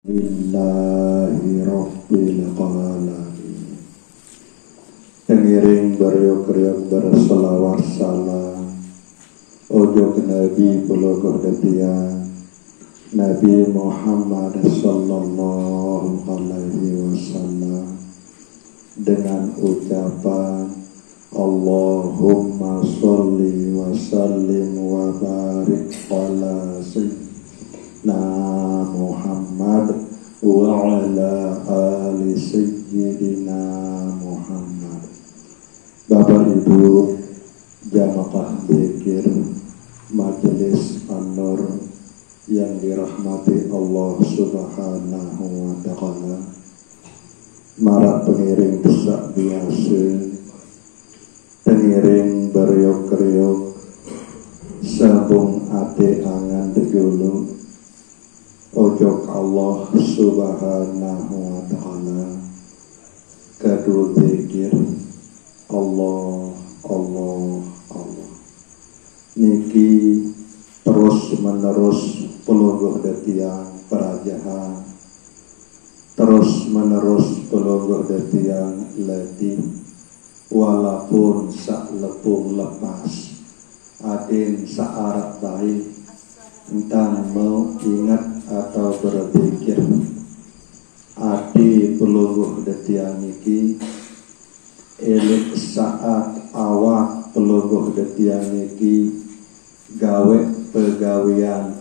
Billahi Rabbil Alamin. Pengiring beriok-riok berselawat salam ojo ke Nabi Pulogoh Detian Nabi Muhammad Sallallahu Alaihi Wasallam dengan ucapan Allahumma sholli wa sallim wa barik ala sayyidina Muhammad wa ala ali sayyidina Muhammad. Bapak Ibu jamaah dzikir Majelis An-Nur yang dirahmati Allah Subhanahu wa taala, para pengiring desak biasa, pengiring beriok-riok sabung ate angan degulu ojok Allah Subhanahu wa taala kadu zikir Allah niki terus menerus peluguh detiang perajahan, terus menerus peluguh detiang letih walaupun sak lepung lepas adin saarat baik entah mau ingat atau berpikir adi peluguh detiang niki elik saat awak peluguh detiang niki gawe pegawian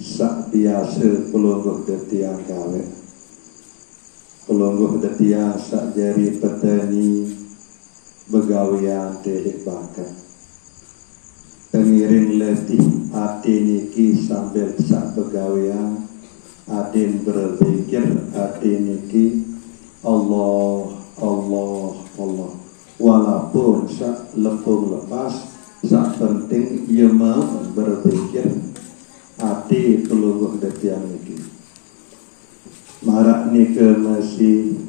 sak biasa peluguh detiang gawe peluguh detiang sak jari petani begawian telik bakat pengiring letih ati niki sambil sak pegawian adin berzikir ati niki Allah walaupun sak lempung lepas sak penting ia mau berzikir ati peluguh detiang niki marak nike masih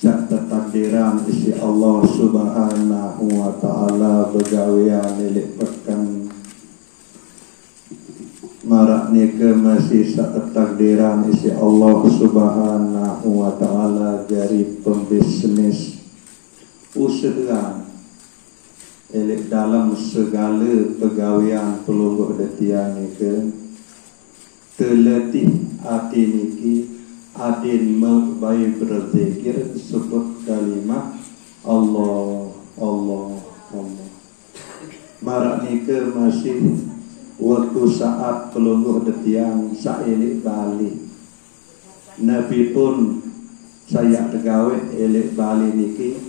sak takdiran isi Allah Subhanahu wa taala begawian milik pekan marak nike masih sak takdiran isi Allah Subhanahu wa taala dari pembisnis usaha elik dalam segala pegawian peluguh detiang nike teletih hati niki adin membayi berzikir sebut kalimat Allah marak nike masih waktu saat peluguh detiang saelik bali Nabi pun saya tegawe elik bali niki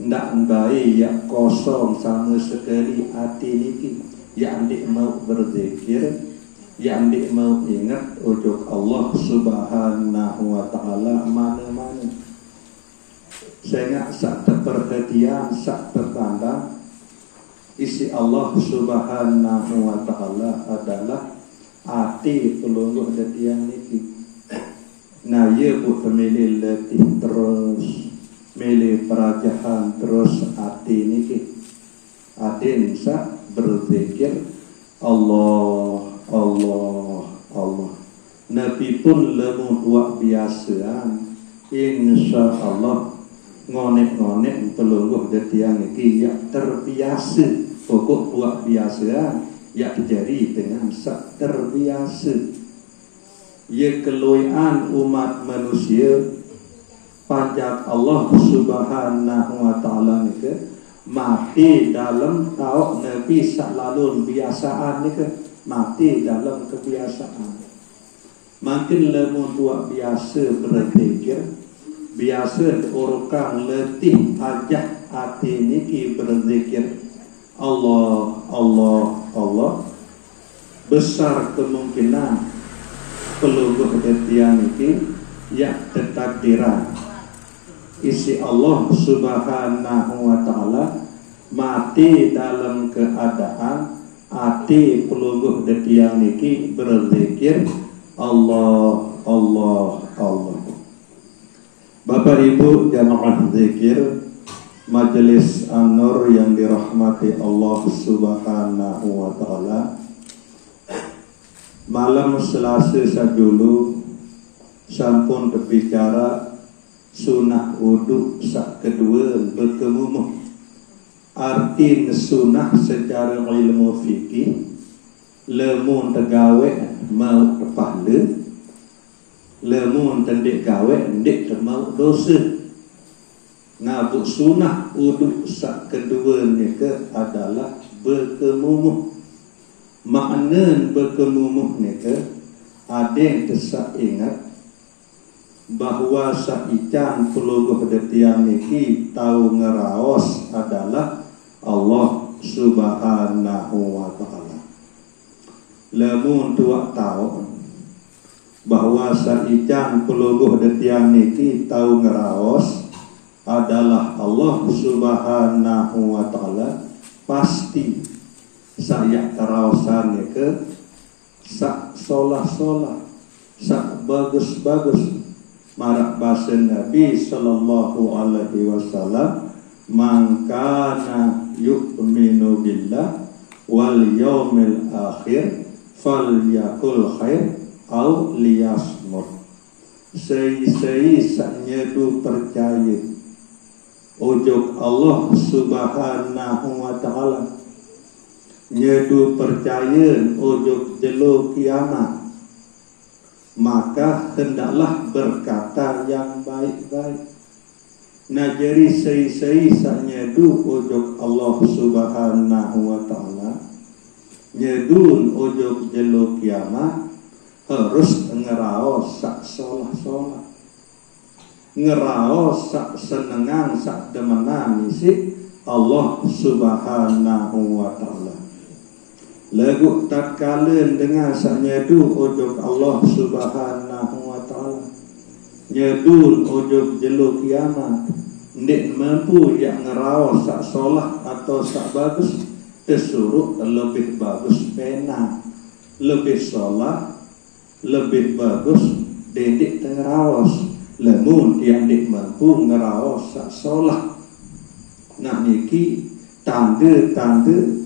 ndak bayi ya kosong sama sekali hati niki yang dik mau berzikir yang dik mau ingat ujung Allah Subhanahu wa taala mana-mana sehingga sak perhatian sak terpandang isi Allah Subhanahu wa taala adalah hati pelungguh detiang niki nah ye bu pemilih letih terus milih perajahan terus hati niki adin sak berzikir Allah Nabi pun lemu dua biasaan insya Allah ngonek-ngonek pelungguh detiang niki ya terbiasa pokok dua biasaan ya terjadi dengan sak terbiasa ya keloyan umat manusia pajak Allah Subhanahu wa taala niki mati dalam tahu Nabi salalun biasaan niki mati dalam kebiasaan makin lemu tua biasa berzikir biasa orang letih ajak hati niki berzikir Allah besar kemungkinan peluguh detiang niki ya tertakdiran isi Allah Subhanahu wa taala mati dalam keadaan hati peluguh detiang niki berzikir Allah Bapak Ibu jamaah zikir Majelis An-Nur yang dirahmati Allah Subhanahu wa taala malam Selasa sajulu sampun berbicara sunah wudu sak kedua berkemumuh. Arti sunnah secara ilmu fikih lemun tegawe mau pahala, lemun tendek gawe ndik mau dosa. Ngabuk sunnah wudu sak kedua ni ke adalah berkemumuh. Makna berkemumuh ni ke ada yang tersak ingat bahawa saican peluguh detiang niki tahu ngeraos adalah Allah Subhanahu wa ta'ala. Lamun tuak tahu bahawa saican peluguh detiang niki tahu ngeraos adalah Allah Subhanahu wa ta'ala, pasti saya keraosan ke sak solah-solah, sak bagus-bagus. Marak bahasa Nabi sallallahu alaihi wasallam, man kana yu'minu billah wal yaumil akhir falyakul khair au liyasmut. Sei saknyedu percaya ujug Allah Subhanahu wa ta'ala, nyedu percaya ujug jelo kiamat, maka hendaklah berkata yang baik-baik. Najari sei saknyedu ujug Allah Subhanahu wa ta'ala, nyedun ujug jelo kiamat, harus ngeraos sak solah-solah, ngeraos sak senengan, sak demenan isi Allah Subhanahu wa ta'ala. Lagu tak kalen dengan sak nyedu ujug Allah Subhanahu wa ta'ala, nyedun ujug jelo kiamat, ndik mampu yang ngeraos sak solah atau sak bagus, tersuruh lebih bagus pena, lebih solah, lebih bagus dedik ngeraos. Lemun yang dik mampu ngeraos sak solah. Nah niki tanda-tanda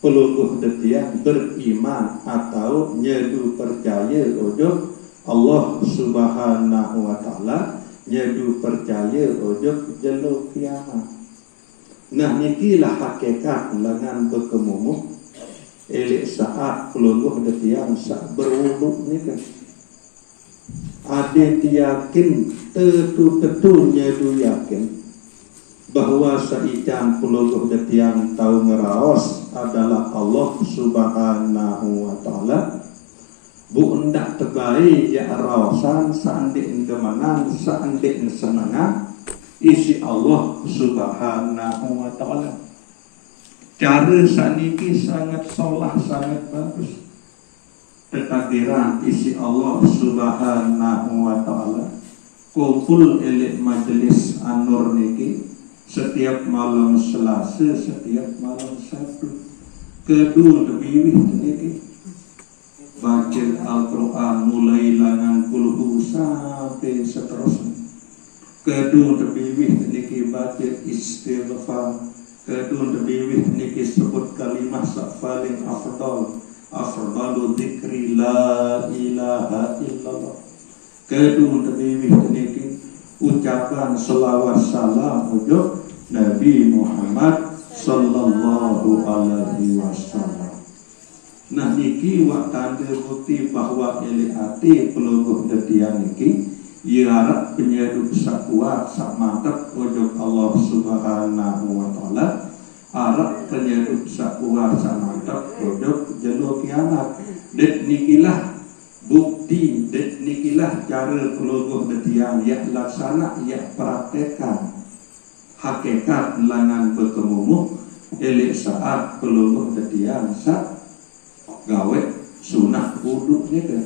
pelungguh detiang beriman atau nyedu percaya ujug Allah Subhanahu wa ta'ala, nyedu percaya ujug jelo kiamat. Nah nikilah hakikat lengan berkemumuh elik saat pelungguh detiang sak berwuduk ni kan. Ada yakin tetu nyedu yakin bahawa saican pelungguh detiang tahu ngeraos adalah Allah Subhanahu wa ta'ala. Bu ndak terbaik ya raosan saandik ngemanan, saandik senangan isi Allah Subhanahu wa ta'ala. Cara saniki sangat solah, sangat bagus. Ketadiran isi Allah Subhanahu wa ta'ala kumpul elik majelis An-Nur niki setiap malam Selasa, setiap malam Sabtu. Kedua tebiwih niki baca Al-Quran mulai langan kulhu sampai seterusnya. Kedua tebiwih niki baca istighfar. Kedua tebiwih niki sebut kalimah sak paling afdalu dzikri la ilaha illallah. Kedua tebiwih niki ucapan selawat salam ujug Nabi Muhammad sallallahu alaihi wasallam. Nah niki wak tanda bukti bahwa elik hati pelungguh detiang niki ia harap penyedup sak kuat, sak mantap ujug Allah Subhanahu wa ta'ala, harap penyedup sak kuat, sak mantap ujug jelo kiamat. Det nikilah bukti, det nikilah cara pelungguh detiang ya laksana, ya praktekan hakikat langan berkemumuh elik saat pelungguh detiang sak gawe sunah wudu ni kan.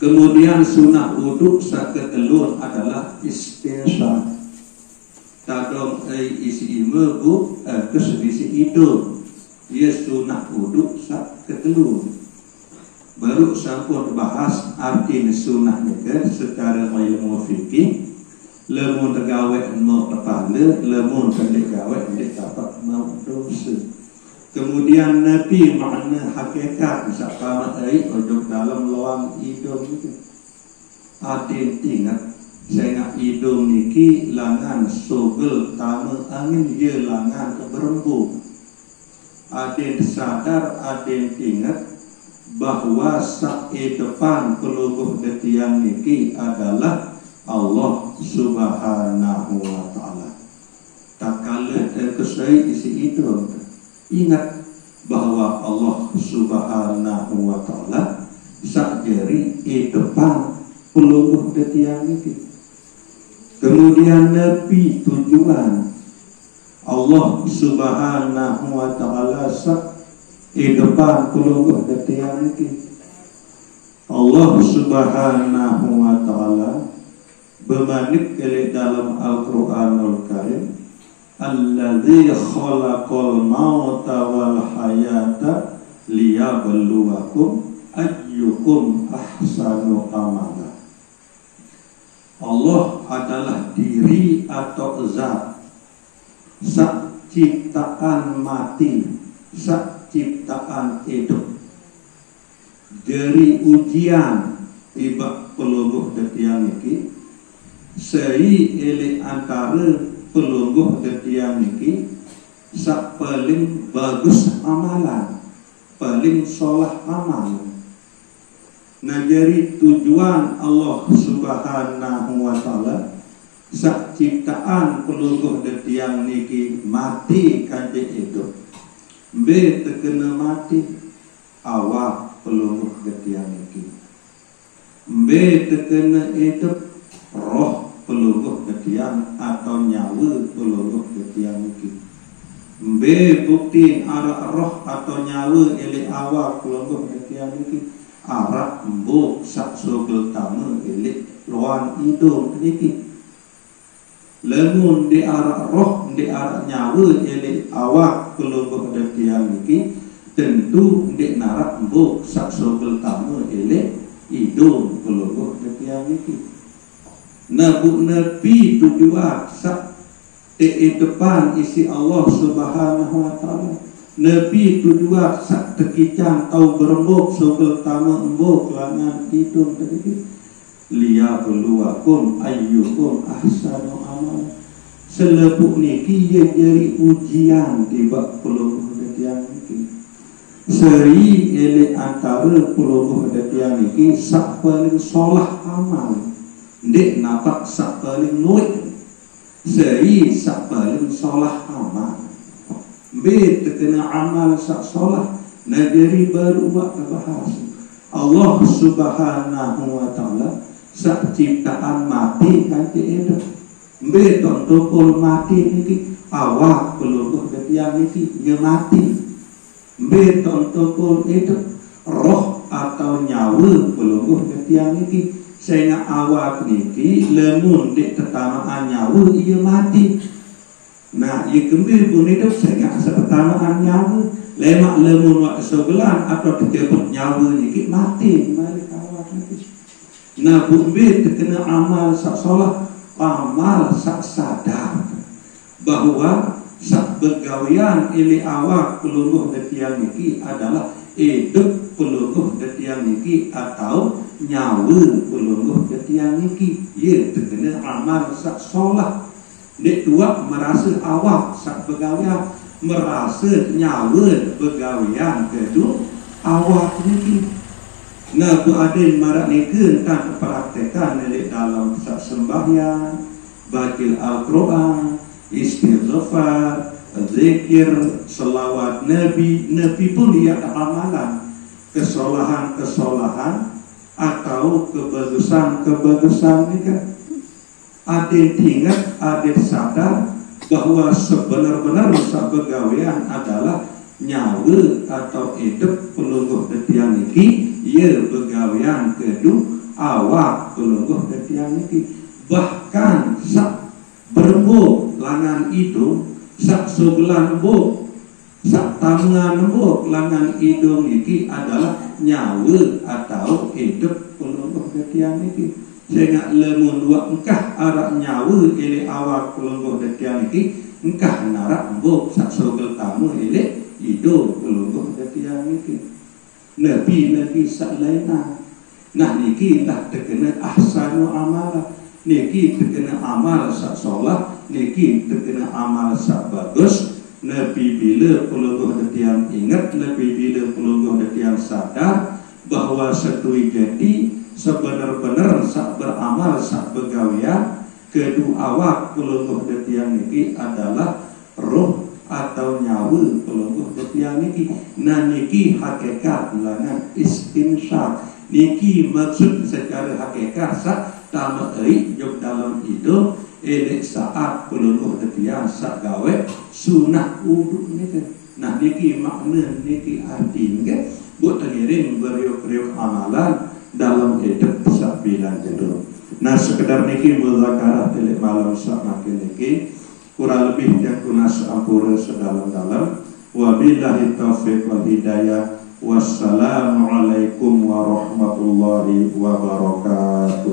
Kemudian sunah wudu sak ketelur adalah istinsyaq. Tadong isi ime bu kesebisi hidup. Ia sunah wudu sak ketelur. Baru sampun bahas arti sunah ni kan secara ilmu fikih. Lemun tergawe mau kepala, lemun pendek gawe ndik dapat mau dosa. Kemudian Nabi makna hakikat sama ojo dalam loang hidung itu. Adin ingat saya hidung niki langan sogel tamu angin ye langan berembuk. Adin sadar, adin ingat bahwa sak depan peluguh detiang niki adalah Allah Subhanahu wa Ta'ala. Tak kala terkesai isi itu, ingat bahwa Allah Subhanahu wa Ta'ala sak jari depan peluguh detiang niki. Kemudian Nabi tujuan Allah Subhanahu wa Ta'ala sak depan peluguh detiang niki. Allah Subhanahu wa Ta'ala bermanik ke dalam Al-Quranul Karim, alladzi khalaqal mauta wal hayata liyabluwakum ayyukum ahsanu amala. Allah adalah diri atau zat, sak ciptaan mati, sak ciptaan hidup. Dari ujian tiba pelungguh detiang iki, sei ele antara pelungguh detiang iki sak paling bagus amalan, paling solah amal. Nah jadi tujuan Allah Subhanahu wa Ta'ala sak ciptaan pelungguh detiang niki mati kanjeng hidup. B terkena mati awak pelungguh detiang niki. B terkena hidup roh pelungguh detiang atau nyawa pelungguh detiang niki. B bukti arah roh atau nyawa ele awak pelungguh detiang niki. Arah mbok sak sogel tamu ele luan hidung niki. Lemun di arah roh di arah nyawa ele awak pelungguh detiang niki, tentu di narak mbok sak sogel tamu ele hidung pelungguh detiang niki. Nabu Nabi tujuan sak depan isi Allah Subhanahu wa Ta'ala. Nabi tujuan sak tekicang tau berembuk sogel tamu embuk langan hidung tadi. Liyabluwakum ayyukum ahsanu amal. Selepuk niki ye jadi ujian di bab pelungguh detiang niki. Seri ele antara pelungguh detiang niki sak paling solah amal. Dek napak sak paling luik. Seri sak paling solah amal. B terkena amal sak solah. Najari baru buat bahas. Allah Subhanahu wa Ta'ala sak ciptaan mati kanti hidup. B tonton mati niki awak pelungguh detiang niki ye mati. B tonton hidup roh atau nyawa pelungguh detiang niki. Sehingga awak niki lemun di tetamaan nyawa ia mati. Nah ia kembali pun hidup sehingga setetamaan nyawa lemak lemun wak sebelan atau terjebak nyawa niki mati balik awak niki. Nah bumbi terkena amal sak solah, amal sak sadar bahwa sak begawian ili awak pelungguh detiang niki adalah hidup pelungguh detiang niki atau nyawa pelungguh detiang niki. Ia terkena amal sak solah. Dek dua merasa awak sak begawian, merasa nyawa begawian kedua awak niki. Nah, bu adin marak niki tentang praktekan dari dalam sembahyang, baca Al-Quran, istighfar, zikir, selawat Nabi. Nabi pun dia amalan kesolahan atau kebagusan ini kan. Adin ingat, adin sadar bahwa sebenar-benar begawian adalah nyawa atau hidup pelungguh detiang niki. Ia begawian kedua awak pelungguh detiang niki. Bahkan sak berembuk langan hidung, sak sebelah embuk, sak tangan embuk langan hidung niki adalah nyawa atau hidup pelungguh detiang niki. Sehingga lemun dua engkah arak nyawa ili awak pelungguh detiang niki, engkah narak embuk sak sogel tamu ili itu pelungguh detiang niki nabi salaina nah niki lah terkena ahsanu amala niki terkena amal sak solah niki terkena amal sak bagus nabi bila pelungguh detiang ingat nabi bila pelungguh detiang sadar bahwa setui jadi sebenar-benar sak beramal sak begawian kedua awak pelungguh detiang niki adalah roh atau nyawa pelungguh detiang niki nah niki hakikat langan istinsak niki maksud secara hakikat sak tamai jog dalam itu saat pelungguh detiang sak gawe sunah uduk niki nah niki makna niki arti niki buat tengiring beriuk-riuk amalan dalam hidup sak bilan jedo nah sekedar niki muzakarah telik malam sak makin niki kurang lebih yang kunas ampura sedalam-dalam wabillahi taufiq wal hidayah wassalamualaikum warahmatullahi wabarakatuh.